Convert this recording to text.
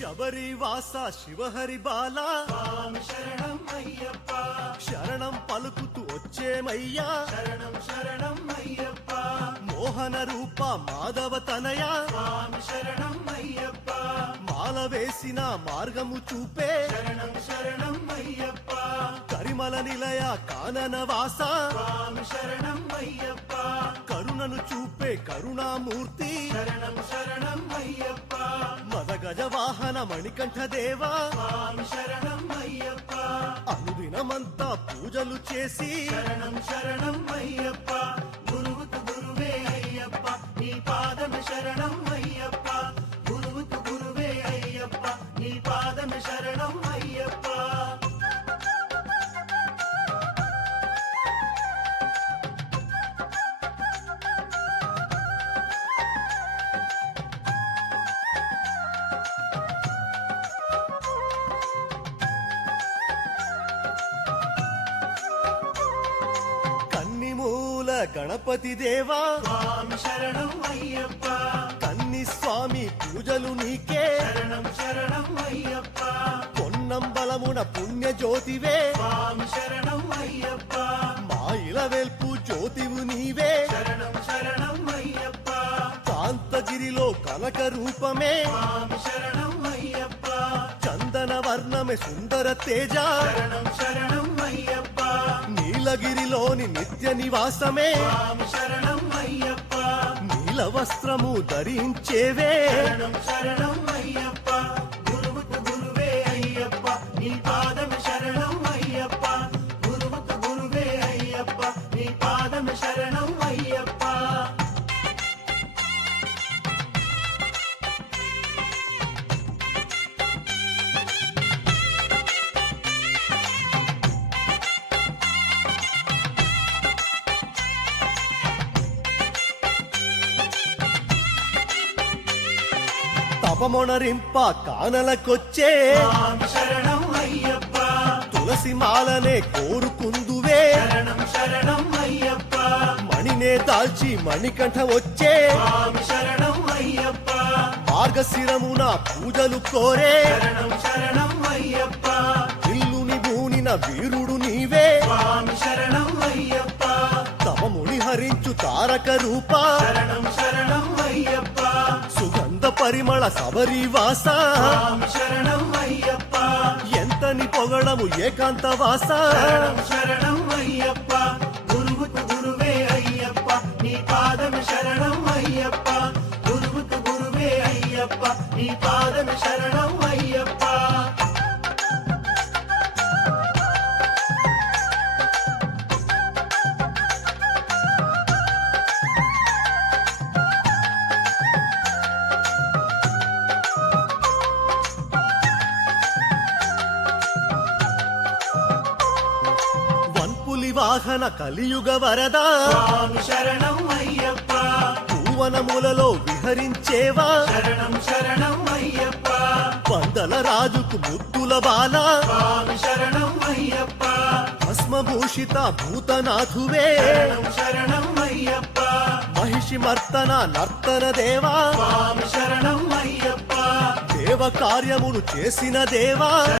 శబరివాస శివహరి బాల స్వామి శరణం అయ్యప్ప శరణం పలుకుతూ వచ్చేమయ్యా శరణం శరణం అయ్యప్ప మోహన రూప మాధవ తనయ స్వామి శరణం అయ్యప్ప మాల వేసిన మార్గము చూపే శరణం శరణం అయ్యప్ప కరిమల నిలయ కానన వాస స్వామి శరణం అయ్యప్ప కరుణను చూపే కరుణామూర్తి శరణం శరణం అయ్యప్ప మద గజ వాహన మణికంఠ దేవా స్వామి శరణం అయ్యప్ప అనుదినమంతా పూజలు చేసి శరణం శరణం అయ్యప్ప గురువుకు గురువే అయ్యప్ప నీ పాదమే శరణం అయ్యప్ప గురువుకు గురువే అయ్యప్ప నీ పాదమే శరణం అయ్యప్ప కన్నిమూల గణపతి దేవా స్వామి శరణం అయ్యప్ప కన్ని స్వామి పూజలు నీకే శరణం శరణం అయ్యప్ప పొన్నంబలమున పుణ్య జ్యోతివే స్వామి శరణం అయ్యప్ప మా ఇలవెల్పు జ్యోతివు నీవే శరణం శరణం అయ్యప్ప కాంతగిరిలో కనక రూపమే స్వామి శరణం అయ్యప్ప చందన వర్ణమే సుందర తేజ శరణం శరణం అయ్యప్ప నీలగిరిలోని నిత్య నివాసమే స్వామి శరణం అయ్యప్ప నీల వస్త్రము ధరించేవే శరణం శరణం అయ్యప్ప గురువుకు గురువే అయ్యప్ప నీ పాదమే శరణం అయ్యప్ప గురువుకు గురువే అయ్యప్ప నీ పాదమే శరణం అయ్యప్ప తపమొనరింప కానలకొచ్చే స్వామి శరణం అయ్యప్ప తులసి మాలనే కోరుకుందువే శరణం శరణం అయ్యప్ప మణినే దాల్చి మణికంఠ వచ్చే స్వామి శరణం అయ్యప్ప మార్గశిరమున పూజలు కోరే శరణం శరణం అయ్యప్ప ఇల్లుని బూనిన వీరుడు నీవే స్వామి శరణం అయ్యప్ప తపముని హరించు తారక రూప శరణం శరణం అయ్యప్ప సుగంధ పరిమళ శబరివాస స్వామి శరణం అయ్యప్ప ఎంతని పొగడము ఏకాంత వాస శరణం శరణం అయ్యప్ప గురువుకు గురువే అయ్యప్ప నీ పాదమే శరణం అయ్యప్ప గురువుకు గురువే అయ్యప్ప నీ పాదమే శరణం అయ్యప్ప వన్పులి వాహన కలియుగ వరదా స్వామి శరణం అయ్యప్ప భువనములలో విహరించేవా శరణం శరణం అయ్యప్ప పందల రాజుకు ముద్దుల బాల స్వామి శరణం అయ్యప్ప భస్మభూషిత భూతనాథువే శరణం శరణం అయ్యప్ప మహిషి మర్తన నర్తన దేవా స్వామి శరణం అయ్యప్ప దేవ కార్యములు చేసిన దేవా